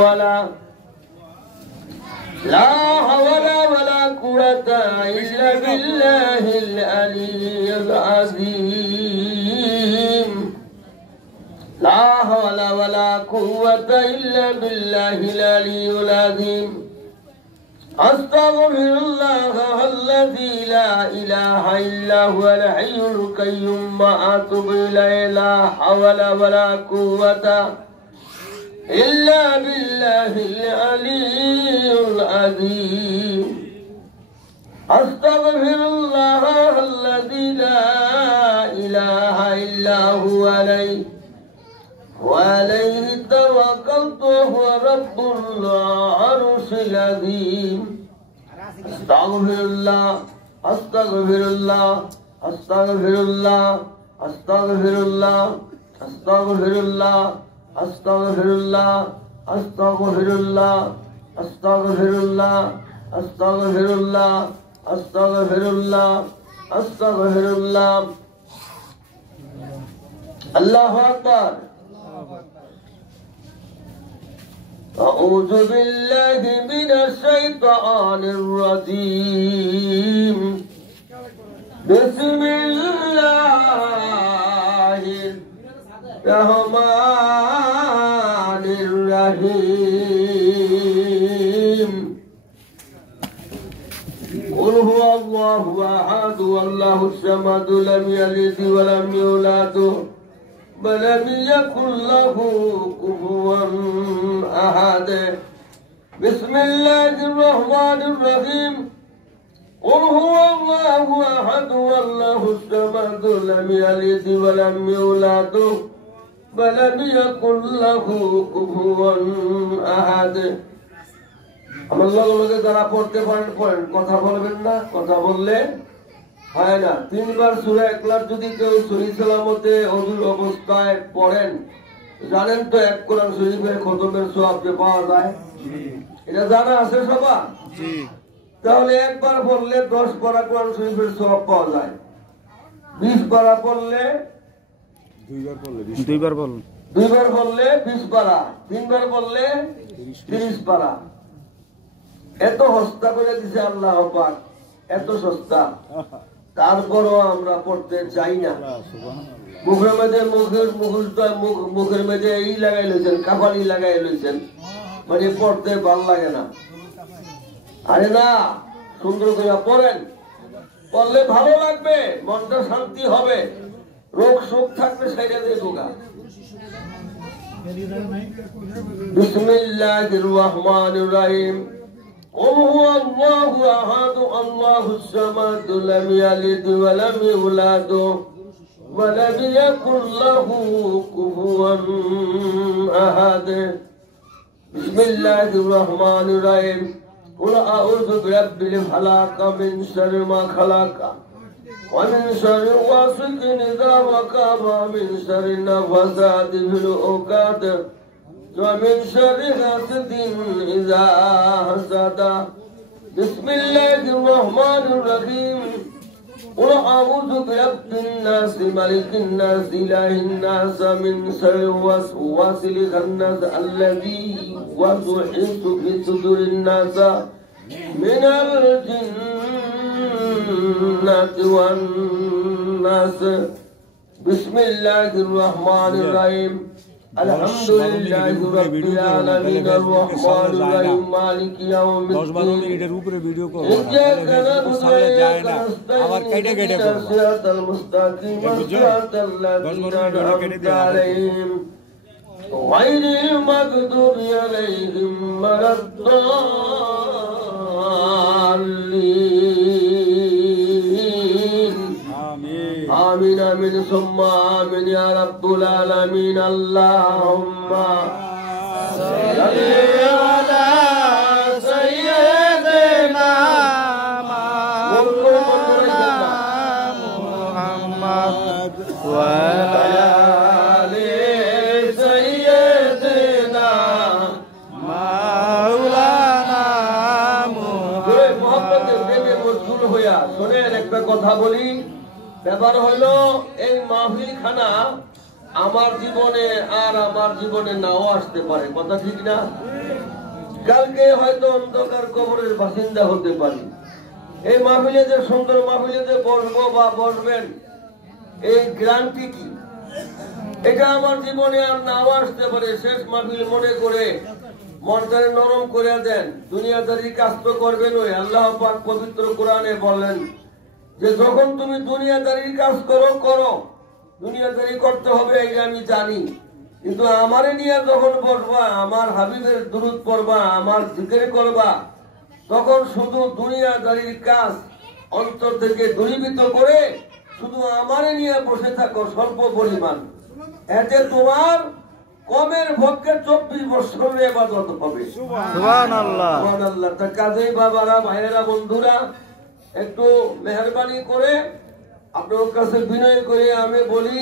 ولا لا حول ولا قوة إلا بالله العلي العظيم لا حول ولا قوة إلا بالله العلي العظيم أستغفر الله الذي لا إله إلا هو الحي القيوم وأتوب إليه لا حول ولا قوة إلا بالله العلي العظيم أستغفر الله الذي لا إله إلا هو وعليه توكلت هو رب العرش العظيم أستغفر الله أستغفر الله أستغفر الله أستغفر الله أستغفر الله أستغفر الله أستغفر الله أستغفر الله أستغفر الله أستغفر الله أستغفر الله الله أكبر أعوذ بالله من الشيطان الرجيم بسم الله الرحمن الرحيم قل هو الله أحد والله الصمد لم يلد ولم يولد ولم يكن له كفوا أحد بسم الله الرحمن الرحيم قل هو الله أحد والله الصمد لم يلد ولم يولد ولم يكن له كفوا أحد আমার লগে যারা পড়তে পারেন পড়েন, কথা বলবেন না, কথা বললে হয় না। তিনবার সূরা ইখলাস যদি কেউ সহি সালামতে ওযুর অবস্থায় পড়েন, জানেন তো এক কোরআন শরীফের খতমের সওয়াব যে পাওয়া যায়, এটা জানা আছে সবার? তাহলে একবার পড়লে 10 পারা কোরআন শরীফের সওয়াব পাওয়া যায়। 20 পারা পড়লে দুইবার পড়লে 20 পারা, তিনবার পড়লে 30 পারা। এত সস্তা করে দিছে আল্লাহ পাক, এত সস্তা, তারপরও আমরা পড়তে চাই না। মুখের মধ্যে মুখের মধ্যে এই লাগাই লইছেন, কাপালি লাগাই লইছেন, মানে পড়তে ভালো লাগে না। আরে না, সুন্দর করে পড়েন, পড়লে ভালো লাগবে, মনটা শান্তি হবে, রোগ শোক থাকবে সাইডে দিয়ে ঢোকা। বিসমিল্লাহির রহমানির রহিম قل هو الله أحد الله الصمد لم يلد ولم يولد ولم يكن له كفوا أحد بسم الله الرحمن الرحيم قل أعوذ برب الفلق من شر ما خلق ومن شر غاسق إذا وقب ومن شر النفاثات في العقد ومن شر حاسد إذا حسد بسم الله الرحمن الرحيم قل أعوذ برب الناس ملك الناس إله الناس من شر الوسواس الخناس الذي يوسوس في صدور الناس من الجنة والناس بسم الله الرحمن الرحيم الحمد لله رب العالمين الرحمن الرحيم مالك يوم الدين إياك نعبد وإياك نستعين اهدنا الصراط المستقيم صراط الذين أنعمت عليهم غير المغضوب عليهم ولا الضالين آمين آمين ثم آمين يا رب العالمين اللهم صل على سيدنا محمد وعلى آل سيدنا مولانا محمد প্রেমে মশগুল হইয়া শুনেন একটা কথা বলি। ব্যাপার হলো এই মাহফিল খানা আমার জীবনে আর আমার জীবনে নাও আসতে পারে, কথা ঠিক না? কালকে হয়তো অন্ধকার কবরের বাসিন্দা হতে পারি। এই মাহফিলে যে সুন্দর মাহফিলে যে বসবো বা বসবেন, এই গ্রান্টি কি? এটা আমার জীবনে আর নাও আসতে পারে। শেষ মাহফিল মনে করে মনটারে নরম করে দেন। দুনিয়াদারি কাজ তো করবেন। ওই আল্লাহ পাক পবিত্র কোরআনে বলেন যে যখন তুমি দুনিয়াদারির কাজ করো, দুনিয়াদারি করতে হবে এই আমি জানি, কিন্তু আমারে নিয়ে যখন বসবা, আমার হাবিবের দুরূদ পড়বা, আমার জিকির করবা, তখন শুধু দুনিয়াদারির কাজ অন্তর থেকে দূরীভূত করে শুধু আমারে নিয়ে বসে থাকো স্বল্প পরিমাণ। এতে তোমার কমের পক্ষে 24 বছরের ইবাদত হবে। সুবহানাল্লাহ, সুবহানাল্লাহ। তা কাজেই বাবারা, ভাইয়েরা, বন্ধুরা, একটু মেহরবানি করে আপনার কাছে বিনয় করে আমি বলি,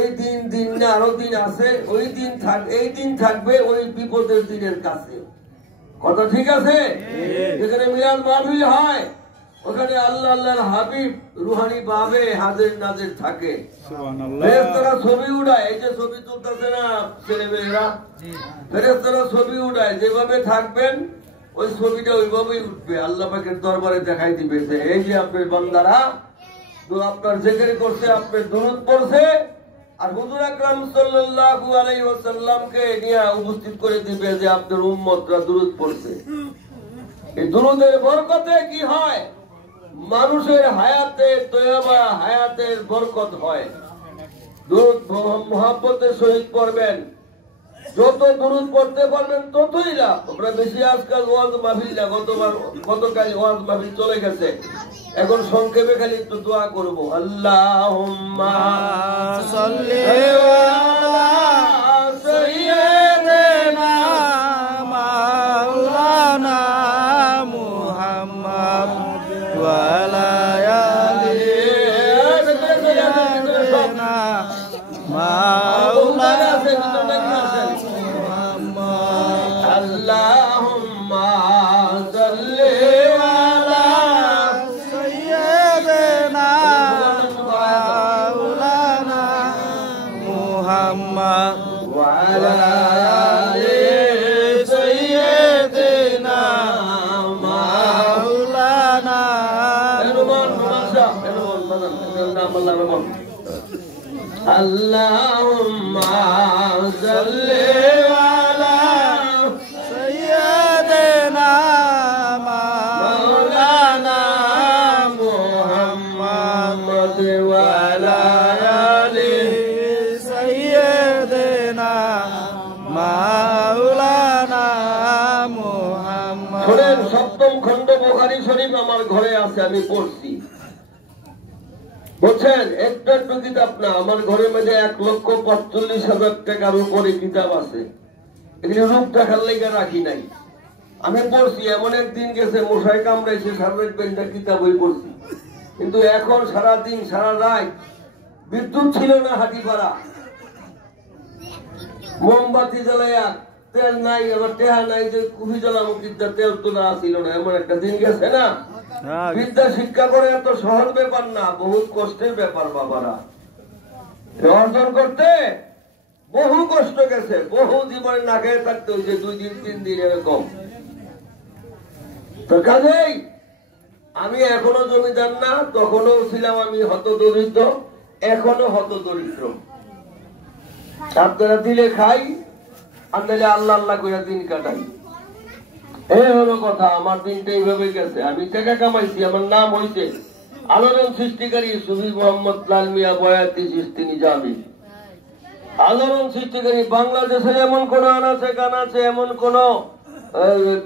এই দিন না আরো দিন আছে। ওই দিন এই দিন থাকবে ওই বিপদের দিনের কাছে। কথা ঠিক আছে? যেখানে মিলাদ মাহফিল হয় ওখানে আল্লাহ আল্লাহর হাবিব রুহানি ভাবে হাজির নাজির থাকে। ফেরেশতারা ছবি উড়ায়। এই যে ছবি তুলতেছে না ছেলেমেয়েরা, ফেরেশতারা ছবি উড়ায়। যেভাবে থাকবেন ওই ছবিটা ওইভাবেই উঠবে। আল্লাহ পাকের দরবারে দেখাই দিবে যে এই যে আপনার বান্দারা আপনার জিকির করছে, আপনার দুরূদ পড়ছে, আর হুজুর আকরাম সাল্লাল্লাহু আলাইহি ওয়াসাল্লামকে নিয়ে উপস্থিত করে দিবে যে আপনার উম্মতরা দুরূদ পড়ছে। এই দুরূদের বরকতে কি হয়? মানুষের হায়াতে তয়্যবা, হায়াতের বরকত হয়। দুরূদ মুহাব্বতের সহিত পড়বেন। যত দুরূদ পড়তে পারবেন ততই লাভ। আমরা বেশি আজকাল ওয়াজ মাহফিল না, গতকাল ওয়াজ মাহফিল চলে গেছে। এখন সংক্ষেপে খালি একটু দোয়া করবো। আল্লাহুম্মা সাল্লি আলা সাইয়্যিদিনা মাওলানা মুহাম্মদ ওয়া আলা আলিহি সাইয়্যিদিনা মাওলানা মুহাম্মদ। আল্লাহুম্মা সাল্লি وعلى آل سيدنا مولانا اللهم صل على سيدنا مولانا محمد وعلى آله সপ্তম খন্ড বুখারী শরীফ আমার ঘরে আছে, আমি পড়ছি। বলছেন একটা কিতাব না, আমার ঘরের মধ্যে 1,45,000 টাকার উপরে কিতাব আছে। এগুলি রূপ দেখার লেগে রাখি নাই, আমি পড়ছি। এমন একদিন গেছে মশাই কামড়াইছে, সারা রাত কিতাব বই পড়ছি। কিন্তু এখন সারাদিন সারা রাত বিদ্যুৎ ছিল না, হাটিপাড়া মোমবাতি জ্বালাইয়া তেল নাই, আবার টেহা নাই যে কুফি জ্বালাবো, কিন্তু তেল তোলা ছিল না। এমন একটা দিন গেছে না। বিদ্যা শিক্ষা করে এত সহজ ব্যাপার না, বহুত কষ্টের ব্যাপার বাবারা। অর্জন করতে বহু কষ্ট গেছে, বহু জীবনে না খেয়ে থাকতে হয়েছে 2 দিন 3 দিন এরকম। তো কাজেই আমি এখনো জমিদার না, তখনও ছিলাম আমি হতদরিদ্র, এখনো হতদরিদ্র। আপনারা দিলে খাই, আনলে আল্লাহ আল্লাহ করে দিন কাটাই। এই হলো কথা। আমার দিনটা এইভাবে গেছে। আমি টাকা কামাইছি, আমার নাম হয়েছে আলোড়ন সৃষ্টিকারী সুফি মোহাম্মদ লাল মিয়া বয়াতি চিশতি নিজামী। আলোড়ন সৃষ্টিকারী। বাংলাদেশে এমন কোন আনাচে কানাচে এমন কোন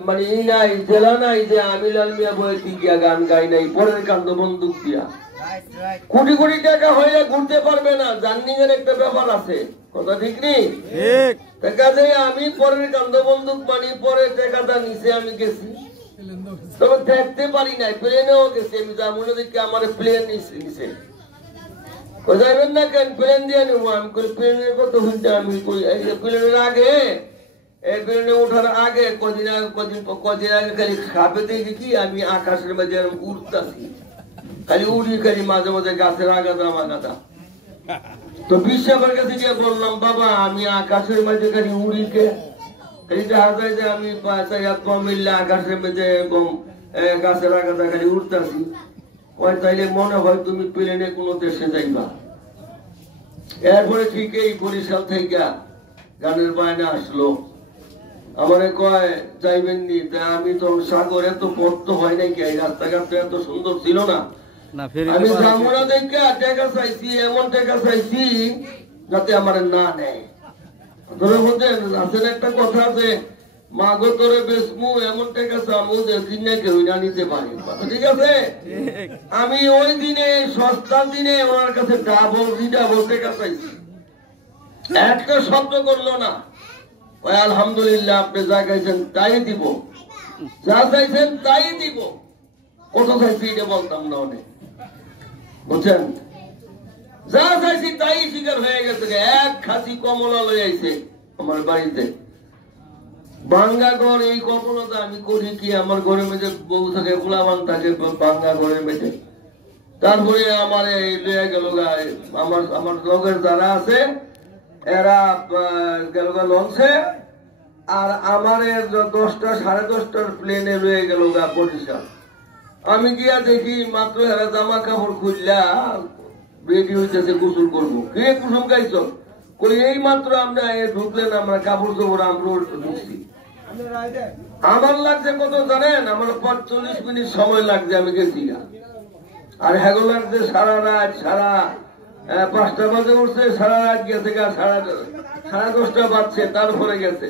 মানে ই নাই, জেলা নাই যে আমি লাল মিয়া বয়াতি গিয়া গান গাই নাই পরের কান্দ বন্দুক দিয়া। কোটি কোটি টাকা হইলে ঘুরতে পারবে না, জার্নিং এর একটা ব্যাপার আছে। কথা ঠিক নেই? আমি পরের কান্দ বন্দুক মানি, পরে টাকাটা নিচে আমি গেছি, তবে দেখতে পারি নাই। প্লেনেও গেছি আমি, যা মনে দেখি আমার প্লেন নিচে যাবেন না কেন, প্লেন দিয়ে নেবো। আমি করি প্লেনের কত হইতে, আমি প্লেনের আগে, এই প্লেনে ওঠার আগে কদিন আগে খালি খাপে দেখি কি আমি আকাশের মাঝে উঠতেছি, খালি উড়ি, খালি মাঝে মাঝে গাছের আগাদা মাগাদা। তো বিশ্বের কাছে গিয়ে বললাম, বাবা আমি আকাশের মাঝে খালি উড়িকে, এই দেখা যায় যে আমি 4 মিললে আকাশের মধ্যে এবং গাছের আগাছা খালি উঠতেছি, ওই তাইলে মনে হয় তুমি প্লেনে কোনো দেশে যাইবা। এরপরে ঠিক এই বরিশাল থেকে গানের বায়না আসলো, আমারে কয় যাইবেন নি, আমি তো সাগর এত পথ তো হয় নাই, কি রাস্তাঘাটটা এত সুন্দর ছিল না, আমি জামুনা দেখে টাকা চাইছি, এমন টাকা চাইছি যাতে আমার না নেয়। ধরে বলছেন আছেন একটা কথা আছে, মাগো তোরে বেসমু এমন টাকা চামু যে কিনে কেউ না নিতে পারে, ঠিক আছে? আমি ওই দিনে সস্তার দিনে ওনার কাছে ডাবল টাকা চাইছি, একটা শব্দ করলো না। আলহামদুলিল্লাহ আপনি যা চাইছেন তাই দিব, যা চাইছেন তাই দিব, কত চাইছি এটা বলতাম না অনেক, বুঝছেন? যা চাইছি তাই স্বীকার হয়ে গেছে। এক খাসি কমলা লয়ে আইছে আমার বাড়িতে, বাঙ্গা ঘর। এই কমলাটা আমি করি কি, আমার ঘরের মধ্যে বউ থাকে, গোলাবান থাকে বাঙ্গা ঘরের মধ্যে। তারপরে আমার লয়ে গেল আমার লোকের যারা আছে এরা গেল লঞ্চে, আর আমার 10টা 10:30টার প্লেনে লয়ে গেল বরিশাল। আমি গিয়া দেখি মাত্র এরা জামা কাপড় খুললা রেডি হইতেছে, গোসল করবো। কে কুসুম গাইছ কই, এই মাত্র আমরা ঢুকলেন, আমরা কাপড় চোপড় আমরা ঢুকছি। আমার লাগছে কত জানেন, আমার 45 মিনিট সময় লাগছে, আমি গেছি না। আর হ্যাগো লাগছে সারা রাত, সারা 5টা বাজে উঠছে, সারা রাত গেছে, সাড়ে 10টা বাজছে, তারপরে গেছে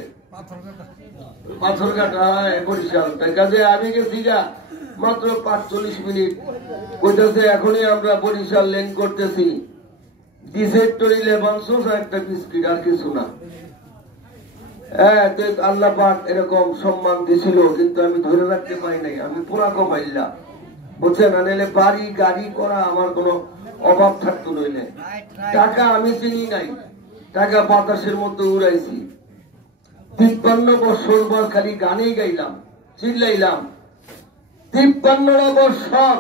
পাথরঘাটা বরিশাল। তার কাছে আমি গেছি গা মাত্র 45 মিনিট। কইতেছে এখনই আমরা বরিশাল লেন করতেছি, ডিসেক্টরি লেবানসোস একটা বিস্কিট, আর কিছু না। আল্লাহ পাক এরকম সম্মান দিছিল, কিন্তু আমি ধরে রাখতে পারি নাই, আমি পুরা কমাইলাম, বুঝছেন? আনলে বাড়ি গাড়ি করা আমার কোনো অভাব থাকতো নইলে। টাকা আমি চিনি নাই, টাকা বাতাসের মধ্যে উড়াইছি। 53 বছর পর খালি গানেই গাইলাম, চিল্লাইলাম। 53 বছর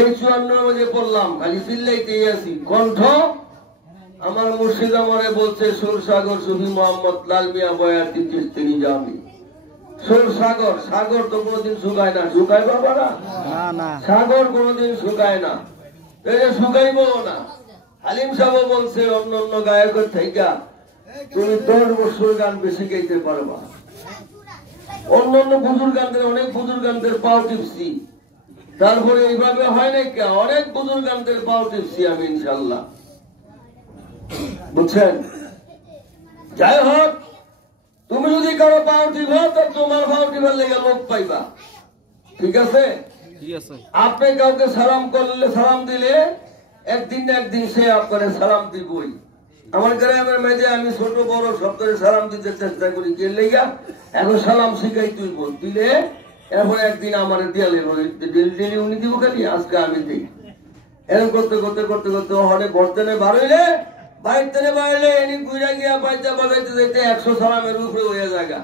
এই 54 বাজে পড়লাম, খালি চিল্লাইতেই আছি। কণ্ঠ আমার মুর্শিদ আমারে বলছে, সুরসাগর সুফি মোহাম্মদ লাল মিয়া বয়াতি চিস্তি জামি। সুরসাগর, সাগর তো কোনোদিন শুকায় না, শুকায় বাবারা? সাগর কোনোদিন শুকায় না, শুকাইব না। হালিম সাহেব বলছে অন্য অন্য গায়কের থেকে তুমি 10 বছর গান বেশি গাইতে পারবা। অন্য অন্য বুজুর্গানদের, অনেক বুজুর্গানদের পাও টিপছি, তারপরে এইভাবে হয় নাই কে, অনেক বুজুর্গানদের পাও টিপছি আমি ইনশাল্লাহ, বুঝছেন? যাই হোক, তুমি যদি কারো পাও টিপ তো তোমার পাও টিপার লেগে লোক পাইবা, ঠিক আছে? আপনি কাউকে সালাম করলে, সালাম দিলে একদিন না একদিন সে আপনার সালাম দিবই। আমার গ্রামের মেয়েদে আমি ছোট বড় সপ্তাহে সালাম দিতে চেষ্টা করি, কে লেগা এখন সালাম শিখাই তুই বল দিলে, এরপরে একদিন আমার দিয়ালে ডেলি উনি দিব, খালি আজকে আমি দিই। এরকম করতে করতে করতে করতে অনেক বর্তনে বাড়ইলে, বাইরে বাড়লে এনে ঘুরে গিয়া বাইতে বাজাইতে যাইতে 100 সালামের উপরে হয়ে জায়গা।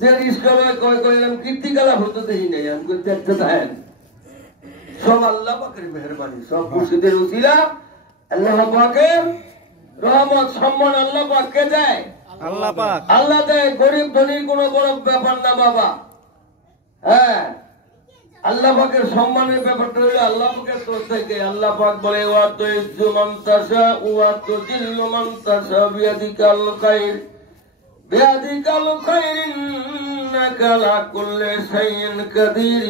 যে রিস্কায় কয় করিলাম কীর্তিকালা হতে দেখি নাই, আমি দেখতে থাকেন। সব আল্লাহ পাকের মেহেরবানি, সব মুর্শিদের উসিলা, আল্লাহ পাকের রহমত, সম্মান আল্লাহ পাককে দেয়, আল্লাহ পাক আল্লাহ দেয়। গরিব ধনীর কোনো বড় ব্যাপার না বাবা। হ্যাঁ, আল্লাহ পাকের সম্মানের ব্যাপারটা হলো আল্লাহ পাকের তরফ থেকে। আল্লাহ পাক বলে ওয়া তুইজ্জু মান তাশা ওয়া তুযিল্লু মান তাশা বিয়াদিকাল খায়র বিয়াদিকাল খায়র ইন্নাকা আলা কুল্লি শাইইন কাদির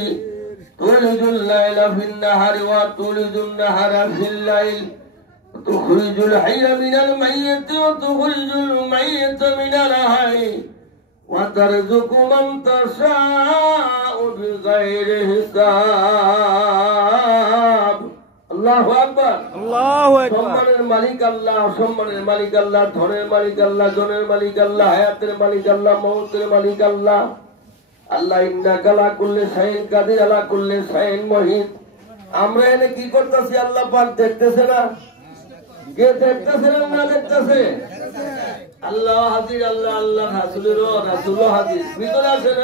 তুলিজুল লাইলা ফিন নাহারি ওয়া তুলিজুন নাহারা ফিল লাইল তুখরিজুল হাইয়া মিনাল মাইয়িত ওয়া তুখরিজুল মাইয়িতা মিনাল হাই ওয়া তারযুকু মান তাশাউ বিগাইরি হিসাব। আল্লাহু আকবার, আল্লাহু আকবার। সম্মানের মালিক আল্লাহ, সম্মানের মালিক আল্লাহ, ধনের মালিক আল্লাহ, জনের মালিক আল্লাহ, হায়াতের মালিক আল্লাহ, মওতের মালিক আল্লাহ। আল্লাহ ইন্নাকা আলা কুল্লি শাইইন কাদির, আলা কুল্লি শাইইন মুহিত। আমরা এনে কি করতেছি আল্লাহ পাক দেখতেছে না? কে দেখতেছে না দেখতেছে? আল্লাহ হাজির, আল্লাহ আল্লাহ রাসূলের রাসূল হাজির। ভিতরে আসেন,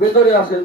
ভিতরে আসেন।